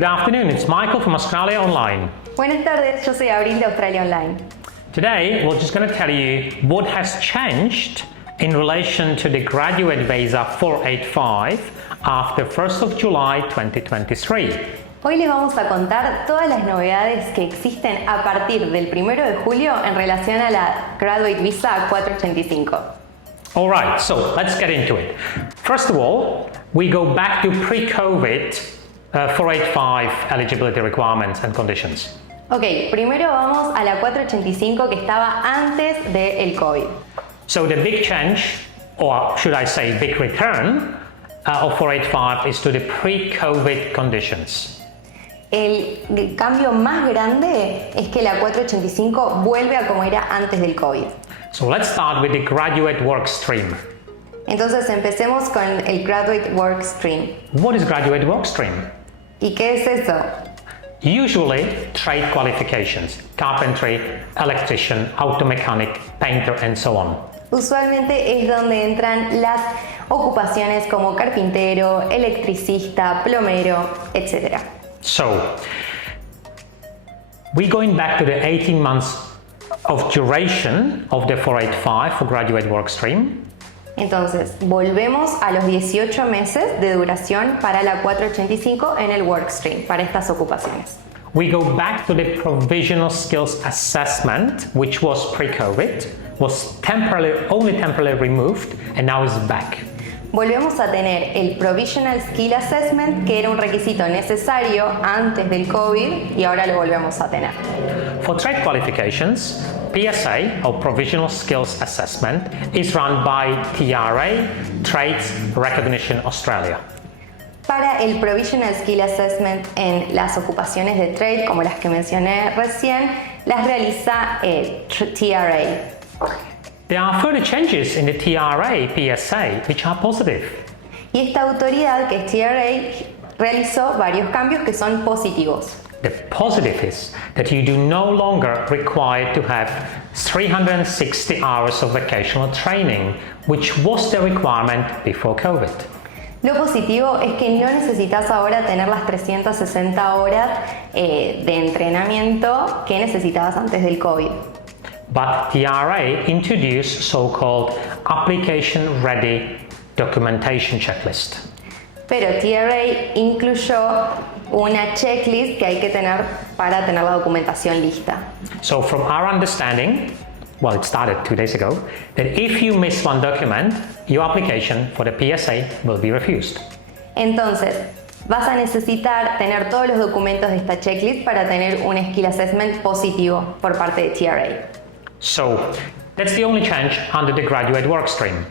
Good afternoon, it's Michael from Australia Online. Buenas tardes, yo soy Abril de Australia Online. Today, we're just going to tell you what has changed in relation to the graduate visa 485 after 1st of July 2023. Hoy les vamos a contar todas las novedades que existen a partir del 1 de julio en relación a la Graduate Visa 485. Alright, so let's get into it. First of all, we go back to pre-COVID 485 eligibility requirements and conditions. Ok, primero vamos a la 485 que estaba antes del COVID. So the big change, or should I say big return, of 485 is to the pre-COVID conditions. El cambio más grande es que la 485 vuelve a como era antes del COVID. So let's start with the graduate work stream. Entonces empecemos con el Graduate Work Stream. What is graduate work stream? ¿Y qué es eso? Usually trade qualifications, carpentry, electrician, auto mechanic, painter and so on. Usualmente es donde entran las ocupaciones como carpintero, electricista, plomero, etc. So, we're going back to the 18 months of duration of the 485 for graduate work stream. Entonces, volvemos a los 18 meses de duración para la 485 en el workstream, para estas ocupaciones. We go back to the provisional skills assessment, which was pre-COVID, was only temporarily removed, and now is back. Volvemos a tener el Provisional Skill Assessment, que era un requisito necesario antes del COVID, y ahora lo volvemos a tener. For trade qualifications, PSA, or Provisional Skills Assessment, is run by TRA, Trades Recognition Australia. Para el Provisional Skill Assessment en las ocupaciones de trade, como las que mencioné recién, las realiza TRA. There are further changes in the TRA PSA, which are positive. Y esta autoridad, que es TRA, realizó varios cambios que son positivos. The positive is that you do no longer require to have 360 hours of vocational training, which was the requirement before COVID. Lo positivo es que no necesitas ahora tener las 360 horas de entrenamiento que necesitabas antes del COVID. But TRA introduced so-called application-ready documentation checklist. Pero TRA incluyó una checklist que hay que tener para tener la documentación lista. So from our understanding, well, it started 2 days ago, that if you miss one document, your application for the PSA will be refused. Entonces, vas a necesitar tener todos los documentos de esta checklist para tener un skill assessment positivo por parte de TRA. So that's the only change under the graduate work stream.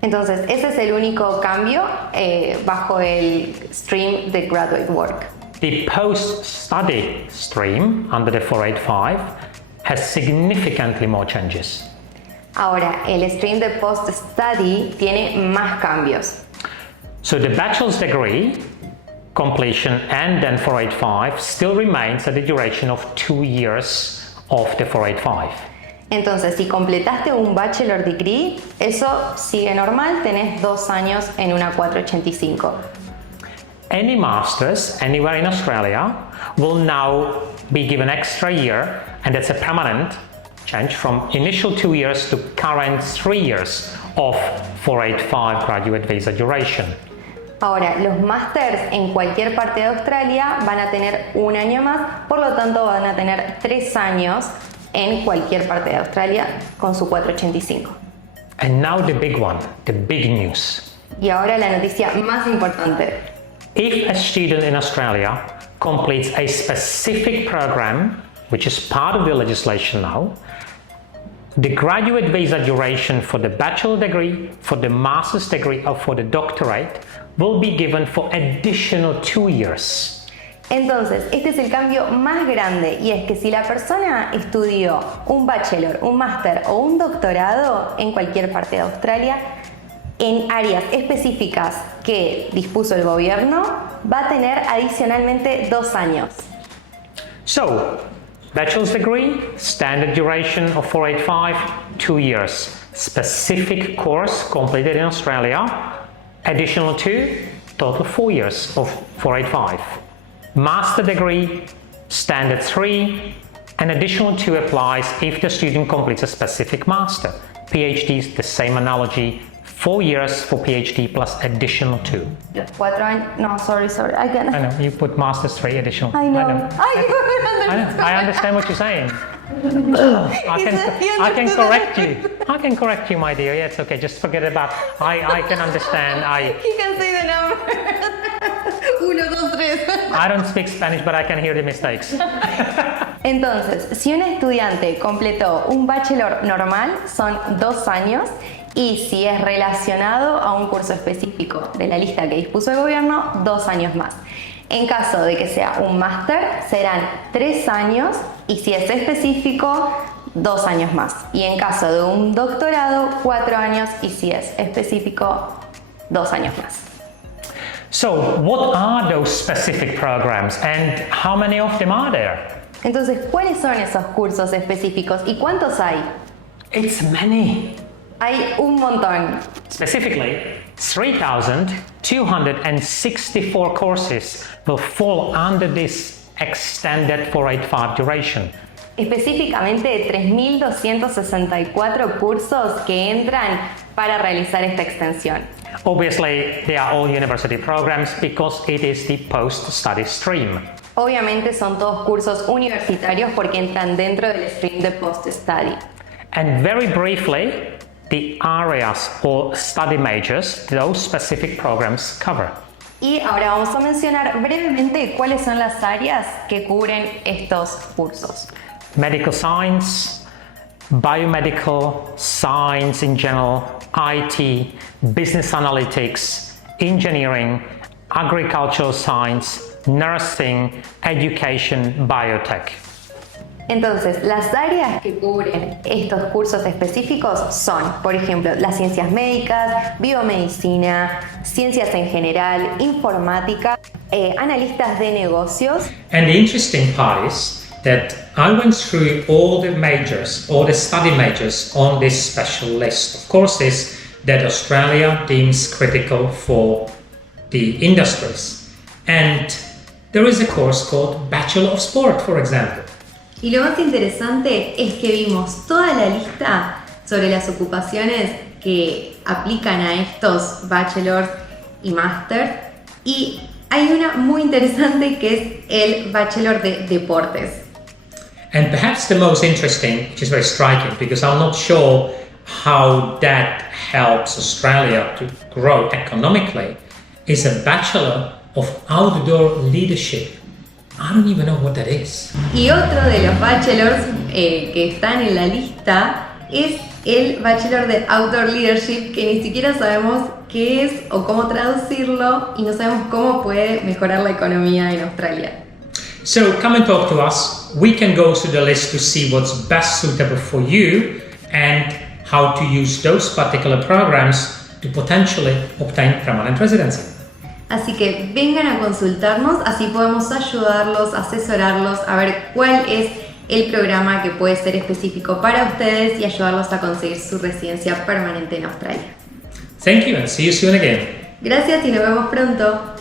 Entonces, ese es el único cambio bajo el stream de Graduate Work. The post-study stream under the 485 has significantly more changes. Ahora, el stream de post-study tiene más cambios. So the bachelor's degree completion and then 485 still remains at the duration of 2 years of the 485. Entonces, si completaste un bachelor degree, eso sigue normal, tenés 2 años en una 485. Any masters anywhere in Australia will now be given extra year, and that's a permanent change from initial 2 years to current 3 years of 485 graduate visa duration. Ahora, los masters en cualquier parte de Australia van a tener un año más, por lo tanto van a tener 3 años en cualquier parte de Australia con su 485. And now the big one, the big news. Y ahora la noticia más importante. If a student in Australia completes a specific program, which is part of the legislation now, the graduate visa duration for the bachelor degree, for the master's degree, or for the doctorate will be given for additional 2 years. Entonces, este es el cambio más grande, y es que si la persona estudió un bachelor, un máster o un doctorado en cualquier parte de Australia, en áreas específicas que dispuso el gobierno, va a tener adicionalmente 2 años. So, bachelor's degree, standard duration of 485, 2 years. Specific course completed in Australia, additional 2, total 4 years of 485. Master degree, standard 3, an additional 2 applies if the student completes a specific master. PhD is the same analogy, 4 years for PhD plus additional 2. 4 años. No, sorry. I can't. I know, you put master's 3 additional. I know. I understand what you're saying. I can correct you. I can correct you, my dear. Yeah, it's okay. Just forget about. I can understand. He can say the number. 1, 2, 3. I don't speak Spanish, but I can hear the mistakes. Entonces, si un estudiante completó un bachelor normal, son 2 años. Y si es relacionado a un curso específico de la lista que dispuso el gobierno, 2 años más. En caso de que sea un máster, serán 3 años y si es específico, 2 años más. Y en caso de un doctorado, 4 años y si es específico, 2 años más. So, what are those specific programs and how many of them are there? Entonces, ¿cuáles son esos cursos específicos y cuántos hay? It's many. Hay un montón. Specifically, 3,264 courses will fall under this extended 485 duration. Específicamente 3.264 cursos que entran para realizar esta extensión. Obviously, they are all university programs because it is the post-study stream. Obviamente son todos cursos universitarios porque entran dentro del stream de post-study. And very briefly, the areas or study majors those specific programs cover. Y ahora vamos a mencionar brevemente cuáles son las áreas que cubren estos cursos. Medical science, biomedical, science in general, IT, business analytics, engineering, agricultural science, nursing, education, biotech. Entonces, las áreas que cubren estos cursos específicos son, por ejemplo, las ciencias médicas, biomedicina, ciencias en general, informática, analistas de negocios. And the interesting part is that I went through all the majors, all the study majors on this special list of courses that Australia deems critical for the industries. And there is a course called Bachelor of Sport, for example. Y lo más interesante es que vimos toda la lista sobre las ocupaciones que aplican a estos bachelors y máster. Y hay una muy interesante que es el bachelor de deportes. And perhaps the most interesting, which is very striking, because I'm not sure how that helps Australia to grow economically, is a Bachelor of Outdoor Leadership. I don't even know what that is. Y otro de los bachelors que están en la lista es el Bachelor de Outdoor Leadership, que ni siquiera sabemos qué es o cómo traducirlo y no sabemos cómo puede mejorar la economía en Australia. So come and talk to us. We can go through the list to see what's best suitable for you and how to use those particular programs to potentially obtain permanent residency. Así que vengan a consultarnos, así podemos ayudarlos, asesorarlos, a ver cuál es el programa que puede ser específico para ustedes y ayudarlos a conseguir su residencia permanente en Australia. Thank you and see you soon again. Gracias y nos vemos pronto.